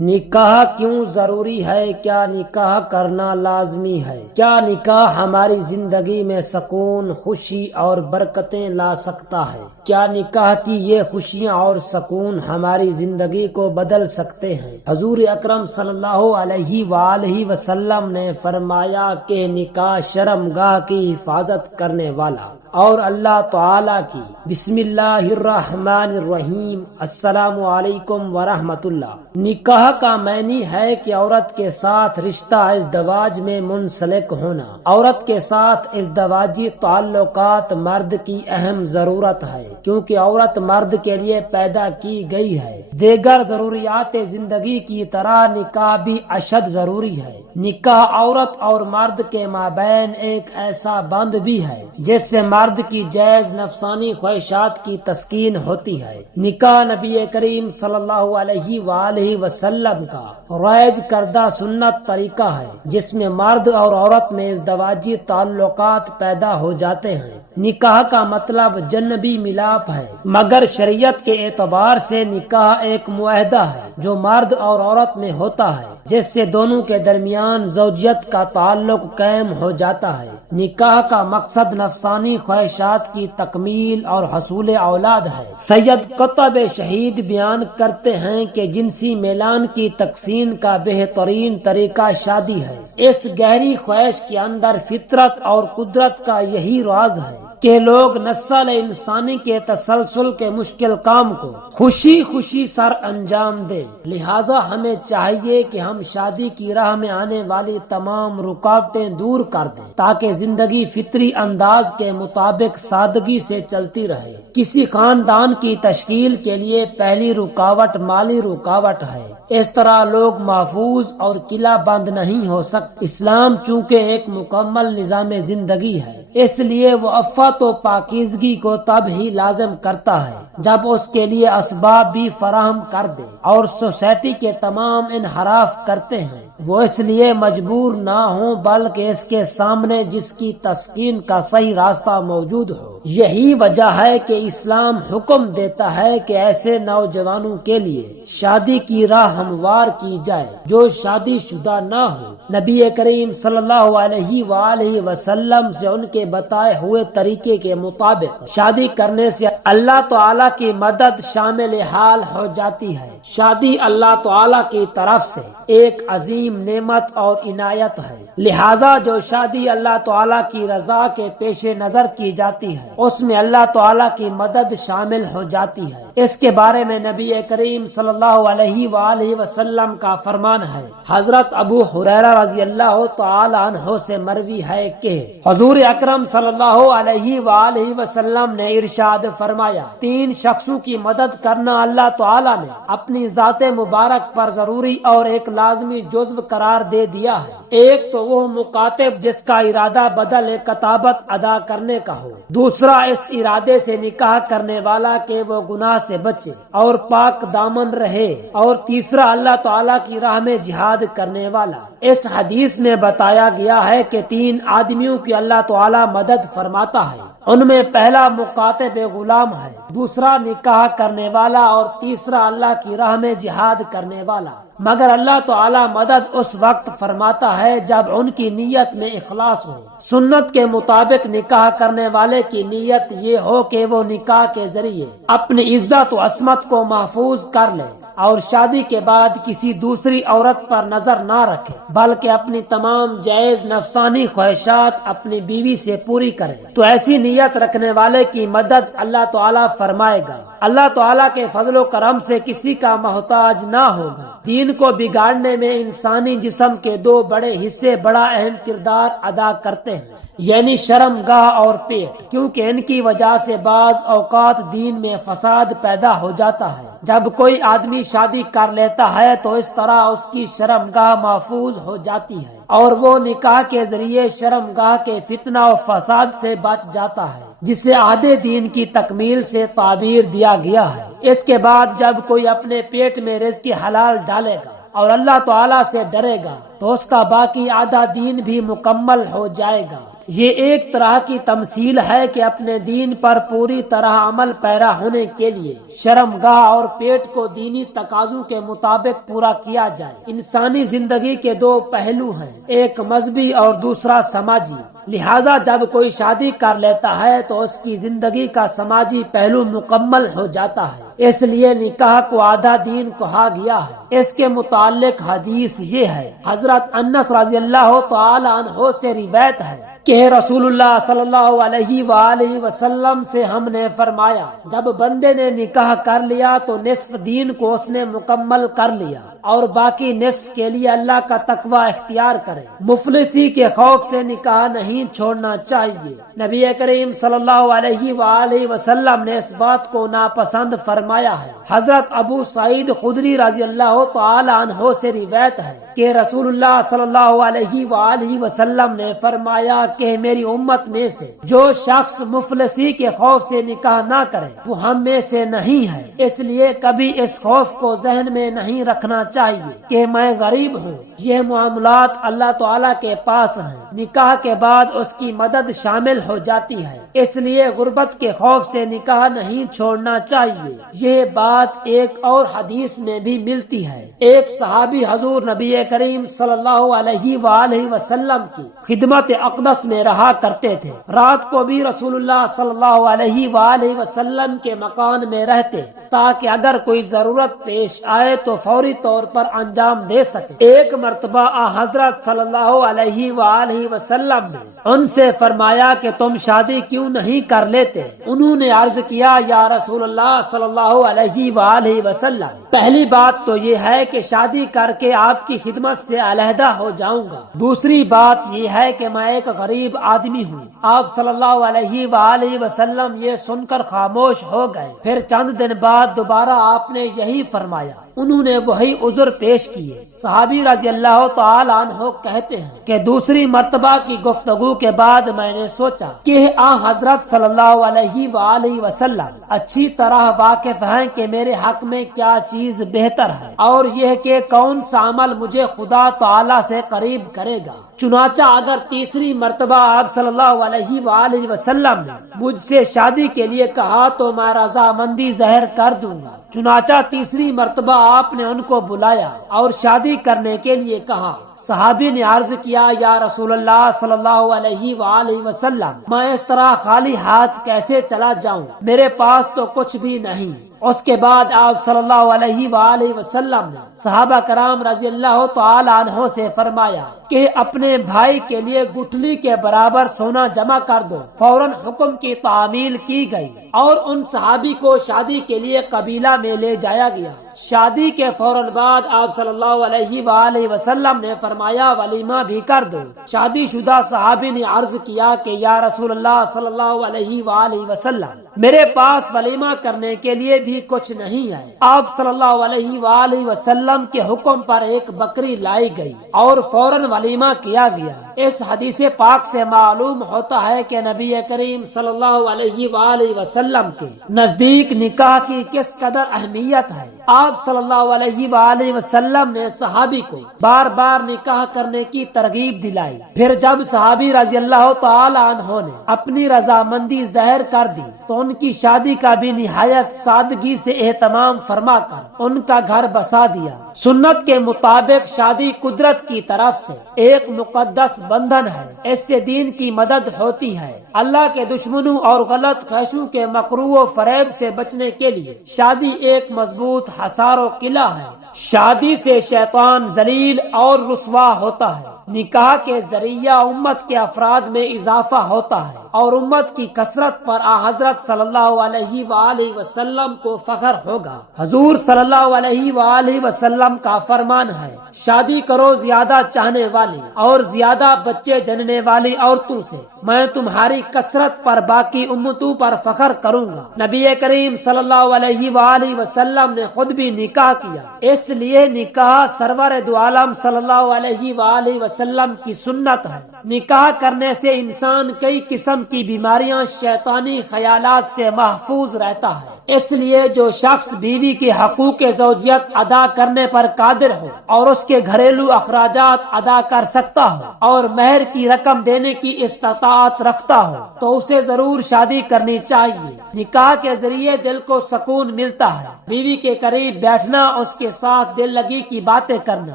نکاح کیوں ضروری ہے؟ کیا نکاح کرنا لازمی ہے؟ کیا نکاح ہماری زندگی میں سکون، خوشی اور برکتیں لا سکتا ہے؟ کیا نکاح کی یہ خوشیاں اور سکون ہماری زندگی کو بدل سکتے ہیں؟ حضور اکرم صلی اللہ علیہ وآلہ وسلم نے فرمایا کہ نکاح شرمگاہ کی حفاظت کرنے والا اور اللہ تعالی کی۔ بسم اللہ الرحمن الرحیم۔ السلام علیکم ورحمۃ اللہ۔ نکاح کا معنی ہے کہ عورت کے ساتھ رشتہ ازدواج میں منسلک ہونا۔ عورت کے ساتھ ازدواجی تعلقات مرد کی اہم ضرورت ہے، کیونکہ عورت مرد کے لیے پیدا کی گئی ہے۔ دیگر ضروریات زندگی کی طرح نکاح بھی اشد ضروری ہے۔ نکاح عورت اور مرد کے مابین ایک ایسا بند بھی ہے جس سے مرد کی جائز نفسانی خواہشات کی تسکین ہوتی ہے۔ نکاح نبی کریم صلی اللہ علیہ وآلہ وسلم کا رائج کردہ سنت طریقہ ہے، جس میں مرد اور عورت میں ازدواجی تعلقات پیدا ہو جاتے ہیں۔ نکاح کا مطلب جنبی ملاپ ہے، مگر شریعت کے اعتبار سے نکاح ایک معاہدہ ہے جو مرد اور عورت میں ہوتا ہے، جس سے دونوں کے درمیان زوجیت کا تعلق قائم ہو جاتا ہے۔ نکاح کا مقصد نفسانی خواہشات کی تکمیل اور حصول اولاد ہے۔ سید قطب شہید بیان کرتے ہیں کہ جنسی میلان کی تقسیم کا بہترین طریقہ شادی ہے۔ اس گہری خواہش کے اندر فطرت اور قدرت کا یہی راز ہے کہ لوگ نسل انسانی کے تسلسل کے مشکل کام کو خوشی خوشی سر انجام دے۔ لہٰذا ہمیں چاہیے کہ ہم شادی کی راہ میں آنے والی تمام رکاوٹیں دور کر دیں تاکہ زندگی فطری انداز کے مطابق سادگی سے چلتی رہے۔ کسی خاندان کی تشکیل کے لیے پہلی رکاوٹ مالی رکاوٹ ہے۔ اس طرح لوگ محفوظ اور قلعہ بند نہیں ہو سکتے۔ اسلام چونکہ ایک مکمل نظام زندگی ہے، اس لیے وہ عفت و پاکیزگی کو تب ہی لازم کرتا ہے جب اس کے لیے اسباب بھی فراہم کر دے، اور سوسائٹی کے تمام انحراف کرتے ہیں وہ اس لیے مجبور نہ ہوں بلکہ اس کے سامنے جس کی تسکین کا صحیح راستہ موجود ہو۔ یہی وجہ ہے کہ اسلام حکم دیتا ہے کہ ایسے نوجوانوں کے لیے شادی کی راہ ہموار کی جائے جو شادی شدہ نہ ہو۔ نبی کریم صلی اللہ علیہ وآلہ وسلم سے ان کے بتائے ہوئے طریقے کے مطابق شادی کرنے سے اللہ تعالی کی مدد شامل حال ہو جاتی ہے۔ شادی اللہ تعالی کی طرف سے ایک عظیم نعمت اور عنایت ہے، لہٰذا جو شادی اللہ تعالی کی رضا کے پیش نظر کی جاتی ہے اس میں اللہ تعالی کی مدد شامل ہو جاتی ہے۔ اس کے بارے میں نبی کریم صلی اللہ علیہ وآلہ وسلم کا فرمان ہے۔ حضرت ابو ہریرہ رضی اللہ تعالی عنہ سے مروی ہے کہ حضور اکرم صلی اللہ علیہ وآلہ وسلم نے ارشاد فرمایا، 3 شخصوں کی مدد کرنا اللہ تعالی نے اپنی ذات مبارک پر ضروری اور ایک لازمی جزو قرار دے دیا ہے۔ ایک تو وہ مکاتب جس کا ارادہ بدل کتابت ادا کرنے کا ہو، دوسرا اس ارادے سے نکاح کرنے والا کہ وہ گناہ سے بچے اور پاک دامن رہے، اور تیسرا اللہ تعالیٰ کی راہ میں جہاد کرنے والا۔ اس حدیث میں بتایا گیا ہے کہ 3 آدمیوں کی اللہ تعالیٰ مدد فرماتا ہے۔ ان میں پہلا مکاتب غلام ہے، دوسرا نکاح کرنے والا، اور تیسرا اللہ کی راہ میں جہاد کرنے والا۔ مگر اللہ تعالی مدد اس وقت فرماتا ہے جب ان کی نیت میں اخلاص ہو۔ سنت کے مطابق نکاح کرنے والے کی نیت یہ ہو کہ وہ نکاح کے ذریعے اپنی عزت و عصمت کو محفوظ کر لے اور شادی کے بعد کسی دوسری عورت پر نظر نہ رکھے، بلکہ اپنی تمام جائز نفسانی خواہشات اپنی بیوی سے پوری کرے، تو ایسی نیت رکھنے والے کی مدد اللہ تعالیٰ فرمائے گا۔ اللہ تعالیٰ کے فضل و کرم سے کسی کا محتاج نہ ہوگا۔ دین کو بگاڑنے میں انسانی جسم کے 2 بڑے حصے بڑا اہم کردار ادا کرتے ہیں، یعنی شرمگاہ اور پیٹ، کیونکہ ان کی وجہ سے بعض اوقات دین میں فساد پیدا ہو جاتا ہے۔ جب کوئی آدمی شادی کر لیتا ہے تو اس طرح اس کی شرمگاہ محفوظ ہو جاتی ہے اور وہ نکاح کے ذریعے شرمگاہ کے فتنہ و فساد سے بچ جاتا ہے، جسے عہد دین کی تکمیل سے تعبیر دیا گیا ہے۔ اس کے بعد جب کوئی اپنے پیٹ میں رزق حلال ڈالے گا اور اللہ تعالیٰ سے ڈرے گا تو اس کا باقی آدھا دین بھی مکمل ہو جائے گا۔ یہ ایک طرح کی تمثیل ہے کہ اپنے دین پر پوری طرح عمل پیرا ہونے کے لیے شرمگاہ اور پیٹ کو دینی تقاضوں کے مطابق پورا کیا جائے۔ انسانی زندگی کے دو پہلو ہیں، ایک مذہبی اور دوسرا سماجی، لہذا جب کوئی شادی کر لیتا ہے تو اس کی زندگی کا سماجی پہلو مکمل ہو جاتا ہے، اس لیے نکاح کو آدھا دین کہا گیا ہے۔ اس کے متعلق حدیث یہ ہے، حضرت انس رضی اللہ تعالی عنہ سے روایت ہے کہ رسول اللہ صلی اللہ علیہ وآلہ وسلم سے ہم نے فرمایا، جب بندے نے نکاح کر لیا تو نصف دین کو اس نے مکمل کر لیا اور باقی نصف کے لیے اللہ کا تقوی اختیار کرے۔ مفلسی کے خوف سے نکاح نہیں چھوڑنا چاہیے۔ نبی کریم صلی اللہ علیہ وآلہ وسلم نے اس بات کو ناپسند فرمایا ہے۔ حضرت ابو سعید خدری رضی اللہ تعالی عنہ سے روایت ہے کہ رسول اللہ صلی اللہ علیہ وآلہ وسلم نے فرمایا کہ میری امت میں سے جو شخص مفلسی کے خوف سے نکاح نہ کرے وہ ہم میں سے نہیں ہے۔ اس لیے کبھی اس خوف کو ذہن میں نہیں رکھنا چاہیے کہ میں غریب ہوں۔ یہ معاملات اللہ تعالیٰ کے پاس ہیں، نکاح کے بعد اس کی مدد شامل ہو جاتی ہے، اس لیے غربت کے خوف سے نکاح نہیں چھوڑنا چاہیے۔ یہ بات ایک اور حدیث میں بھی ملتی ہے۔ ایک صحابی حضور نبی کریم صلی اللہ علیہ وآلہ وسلم کی خدمت اقدس میں رہا کرتے تھے، رات کو بھی رسول اللہ صلی اللہ علیہ وآلہ وسلم کے مکان میں رہتے تاکہ اگر کوئی ضرورت پیش آئے تو فوری طور پر انجام دے سکے۔ ایک مرتبہ حضرت صلی اللہ علیہ وآلہ وسلم نے ان سے فرمایا کہ تم شادی کیوں نہیں کر لیتے؟ انہوں نے عرض کیا، یا رسول اللہ صلی اللہ علیہ وآلہ وسلم، پہلی بات تو یہ ہے کہ شادی کر کے آپ کی خدمت سے علیحدہ ہو جاؤں گا، دوسری بات یہ ہے کہ میں ایک غریب آدمی ہوں۔ آپ صلی اللہ علیہ وآلہ وسلم یہ سن کر خاموش ہو گئے۔ پھر چند دن بعد دوبارہ آپ نے یہی فرمایا، انہوں نے وہی عذر پیش کیے۔ صحابی رضی اللہ تعالی عنہ کہتے ہیں کہ دوسری مرتبہ کی گفتگو کے بعد میں نے سوچا کہ حضرت صلی اللہ علیہ وآلہ وسلم اچھی طرح واقف ہیں کہ میرے حق میں کیا چیز بہتر ہے اور یہ کہ کون سا عمل مجھے خدا تعالی سے قریب کرے گا۔ چنانچہ اگر تیسری مرتبہ آپ صلی اللہ علیہ وآلہ وسلم نے مجھ سے شادی کے لیے کہا تو میں رضامندی ظاہر کر دوں گا۔ چنانچہ تیسری مرتبہ آپ نے ان کو بلایا اور شادی کرنے کے لیے کہا۔ صحابی نے عرض کیا، یا رسول اللہ صلی اللہ علیہ وآلہ وسلم، میں اس طرح خالی ہاتھ کیسے چلا جاؤں؟ میرے پاس تو کچھ بھی نہیں۔ اس کے بعد آپ صلی اللہ علیہ وآلہ وسلم نے صحابہ کرام رضی اللہ تعالی عنہ سے فرمایا کہ اپنے بھائی کے لیے گٹھلی کے برابر سونا جمع کر دو۔ فوراً حکم کی تعمیل کی گئی اور ان صحابی کو شادی کے لیے قبیلہ میں لے جایا گیا۔ شادی کے فوراً بعد آپ صلی اللہ علیہ وآلہ وسلم نے فرمایا، ولیمہ بھی کر دو۔ شادی شدہ صحابی نے عرض کیا کہ یا رسول اللہ صلی اللہ علیہ وآلہ وسلم، میرے پاس ولیمہ کرنے کے لیے بھی کچھ نہیں ہے۔ آپ صلی اللہ علیہ وآلہ وسلم کے حکم پر ایک بکری لائی گئی اور فوراً ولیمہ کیا گیا۔ اس حدیث پاک سے معلوم ہوتا ہے کہ نبی کریم صلی اللہ علیہ وآلہ وسلم کے نزدیک نکاح کی کس قدر اہمیت ہے۔ آپ صلی اللہ علیہ وآلہ وسلم نے صحابی کو بار بار نکاح کرنے کی ترغیب دلائی۔ پھر جب صحابی رضی اللہ تعالی عنہ نے اپنی رضامندی ظاہر کر دی تو ان کی شادی کا بھی نہایت سادگی سے اہتمام فرما کر ان کا گھر بسا دیا۔ سنت کے مطابق شادی قدرت کی طرف سے ایک مقدس بندھن ہے، اس سے دین کی مدد ہوتی ہے۔ اللہ کے دشمنوں اور غلط خواہشوں کے مکروہ و فریب سے بچنے کے لیے شادی ایک مضبوط حصار و قلعہ ہے۔ شادی سے شیطان ذلیل اور رسوا ہوتا ہے۔ نکاح کے ذریعہ امت کے افراد میں اضافہ ہوتا ہے اور امت کی کثرت پر حضرت صلی اللہ علیہ وآلہ وسلم کو فخر ہوگا۔ حضور صلی اللہ علیہ وآلہ وسلم کا فرمان ہے، شادی کرو زیادہ چاہنے والی اور زیادہ بچے جننے والی عورتوں سے، میں تمہاری کثرت پر باقی امتوں پر فخر کروں گا۔ نبی کریم صلی اللہ علیہ وآلہ وسلم نے خود بھی نکاح کیا، اس لیے نکاح سرور دو عالم صلی اللہ علیہ وآلہ وسلم کی سنت ہے۔ نکاح کرنے سے انسان کئی قسم کی بیماریاں، شیطانی خیالات سے محفوظ رہتا ہے۔ اس لیے جو شخص بیوی کے حقوق زوجیت ادا کرنے پر قادر ہو اور اس کے گھریلو اخراجات ادا کر سکتا ہو اور مہر کی رقم دینے کی استطاعت رکھتا ہو تو اسے ضرور شادی کرنی چاہیے۔ نکاح کے ذریعے دل کو سکون ملتا ہے۔ بیوی کے قریب بیٹھنا، اس کے ساتھ دل لگی کی باتیں کرنا،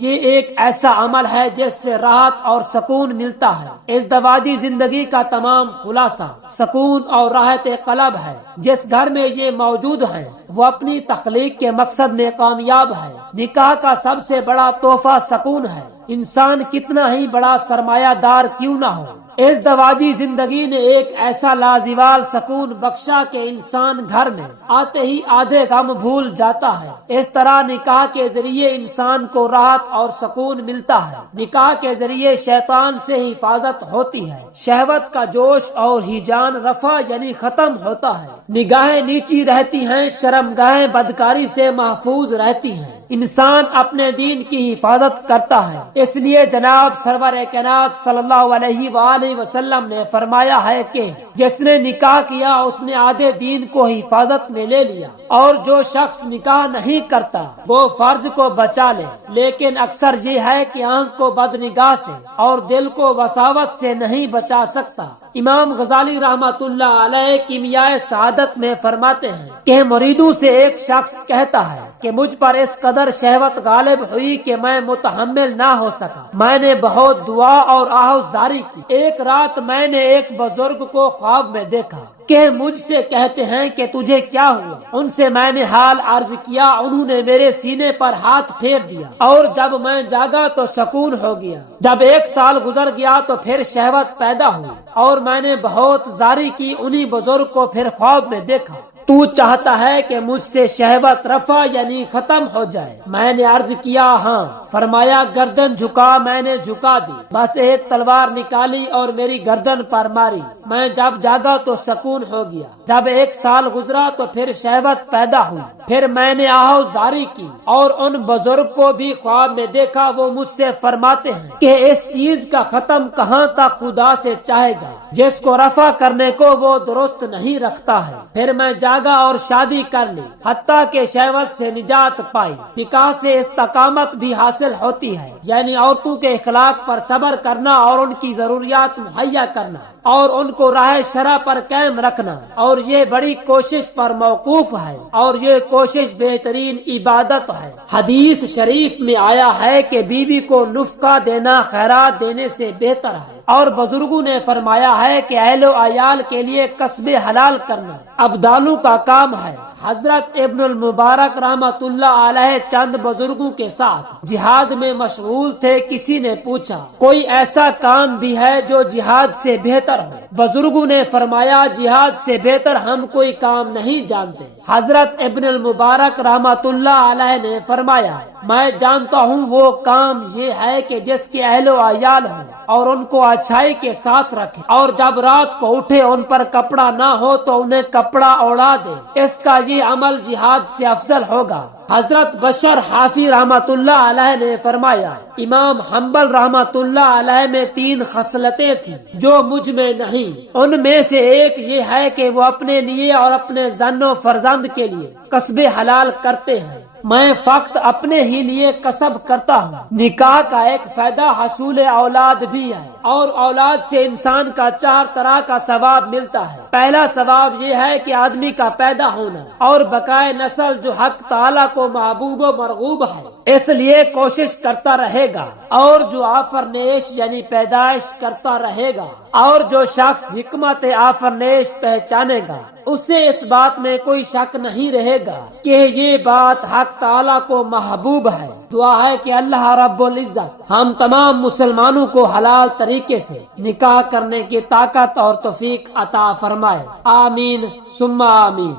یہ ایک ایسا عمل ہے جس سے راحت اور سکون ملتا ہے۔ ازدواجی زندگی کا تمام خلاصہ سکون اور راحت قلب ہے۔ جس گھر میں یہ موجود ہے وہ اپنی تخلیق کے مقصد میں کامیاب ہے۔ نکاح کا سب سے بڑا تحفہ سکون ہے۔ انسان کتنا ہی بڑا سرمایہ دار کیوں نہ ہو، ازدواجی زندگی نے ایک ایسا لازوال سکون بخشا کہ انسان گھر میں آتے ہی آدھے غم بھول جاتا ہے۔ اس طرح نکاح کے ذریعے انسان کو راحت اور سکون ملتا ہے۔ نکاح کے ذریعے شیطان سے حفاظت ہوتی ہے۔ شہوت کا جوش اور ہیجان رفع یعنی ختم ہوتا ہے۔ نگاہیں نیچی رہتی ہیں، شرمگاہیں بدکاری سے محفوظ رہتی ہیں۔ انسان اپنے دین کی حفاظت کرتا ہے۔ اس لیے جناب سرور کائنات صلی اللہ علیہ وآلہ وسلم نے فرمایا ہے کہ جس نے نکاح کیا اس نے آدھے دین کو حفاظت میں لے لیا، اور جو شخص نکاح نہیں کرتا وہ فرض کو بچا لے۔ لیکن اکثر یہ ہے کہ آنکھ کو بدنگاہ سے اور دل کو وساوت سے نہیں بچا سکتا۔ امام غزالی رحمۃ اللہ علیہ کیمیائے سعادت میں فرماتے ہیں کہ مریدوں سے ایک شخص کہتا ہے کہ مجھ پر اس قدر شہوت غالب ہوئی کہ میں متحمل نہ ہو سکا۔ میں نے بہت دعا اور آہوزاری کی۔ ایک رات میں نے ایک بزرگ کو خواب میں دیکھا کہ مجھ سے کہتے ہیں کہ تجھے کیا ہوا؟ ان سے میں نے حال عرض کیا، انہوں نے میرے سینے پر ہاتھ پھیر دیا، اور جب میں جاگا تو سکون ہو گیا۔ جب 1 سال گزر گیا تو پھر شہوت پیدا ہوئی اور میں نے بہت زاری کی۔ انہی بزرگ کو پھر خواب میں دیکھا۔ تو چاہتا ہے کہ مجھ سے شہوت رفع یعنی ختم ہو جائے؟ میں نے عرض کیا ہاں۔ فرمایا گردن جھکا۔ میں نے جھکا دی، بس ایک تلوار نکالی اور میری گردن پر ماری۔ میں جب جاگا تو سکون ہو گیا۔ جب 1 سال گزرا تو پھر شہوت پیدا ہوئی۔ پھر میں نے آہوزاری کی اور ان بزرگ کو بھی خواب میں دیکھا۔ وہ مجھ سے فرماتے ہیں کہ اس چیز کا ختم کہاں تک خدا سے چاہے گا؟ جس کو رفع کرنے کو وہ درست نہیں رکھتا ہے۔ پھر میں جاگا اور شادی کر لی، حتیٰ کہ شہوت سے نجات پائی۔ نکاح سے استقامت بھی حاصل ہوتی ہے، یعنی عورتوں کے اخلاق پر صبر کرنا اور ان کی ضروریات مہیا کرنا اور ان کو راہ شرع پر قائم رکھنا، اور یہ بڑی کوشش پر موقوف ہے، اور یہ کوشش بہترین عبادت ہے۔ حدیث شریف میں آیا ہے کہ بیوی کو نفقہ دینا خیرات دینے سے بہتر ہے، اور بزرگوں نے فرمایا ہے کہ اہل و عیال کے لیے کسب حلال کرنا ابدالوں کا کام ہے۔ حضرت ابن المبارک رحمۃ اللہ علیہ چند بزرگوں کے ساتھ جہاد میں مشغول تھے۔ کسی نے پوچھا کوئی ایسا کام بھی ہے جو جہاد سے بہتر ہو؟ بزرگوں نے فرمایا جہاد سے بہتر ہم کوئی کام نہیں جانتے۔ حضرت ابن المبارک رحمۃ اللہ علیہ نے فرمایا میں جانتا ہوں وہ کام یہ ہے کہ جس کے اہل و عیال ہوں اور ان کو اچھائی کے ساتھ رکھے، اور جب رات کو اٹھے ان پر کپڑا نہ ہو تو انہیں کپڑا اوڑا دے۔ اس کا یہ عمل جہاد سے افضل ہوگا۔ حضرت بشر حافی رحمت اللہ علیہ نے فرمایا امام حنبل رحمت اللہ علیہ میں 3 خصلتیں تھیں جو مجھ میں نہیں۔ ان میں سے ایک یہ ہے کہ وہ اپنے لیے اور اپنے زن و فرزند کے لیے کسب حلال کرتے ہیں۔ میں فقط اپنے ہی لیے کسب کرتا ہوں۔ نکاح کا ایک فائدہ حصول اولاد بھی ہے، اور اولاد سے انسان کا 4 طرح کا ثواب ملتا ہے۔ پہلا ثواب یہ ہے کہ آدمی کا پیدا ہونا اور بقائے نسل جو حق تعالیٰ کو محبوب و مرغوب ہے، اس لیے کوشش کرتا رہے گا، اور جو آفرنیش یعنی پیدائش کرتا رہے گا، اور جو شخص حکمت آفرنیش پہچانے گا اسے اس بات میں کوئی شک نہیں رہے گا کہ یہ بات حق تعالیٰ کو محبوب ہے۔ دعا ہے کہ اللہ رب العزت ہم تمام مسلمانوں کو حلال طریقے سے نکاح کرنے کی طاقت اور توفیق عطا فرمائے۔ آمین ثم آمین۔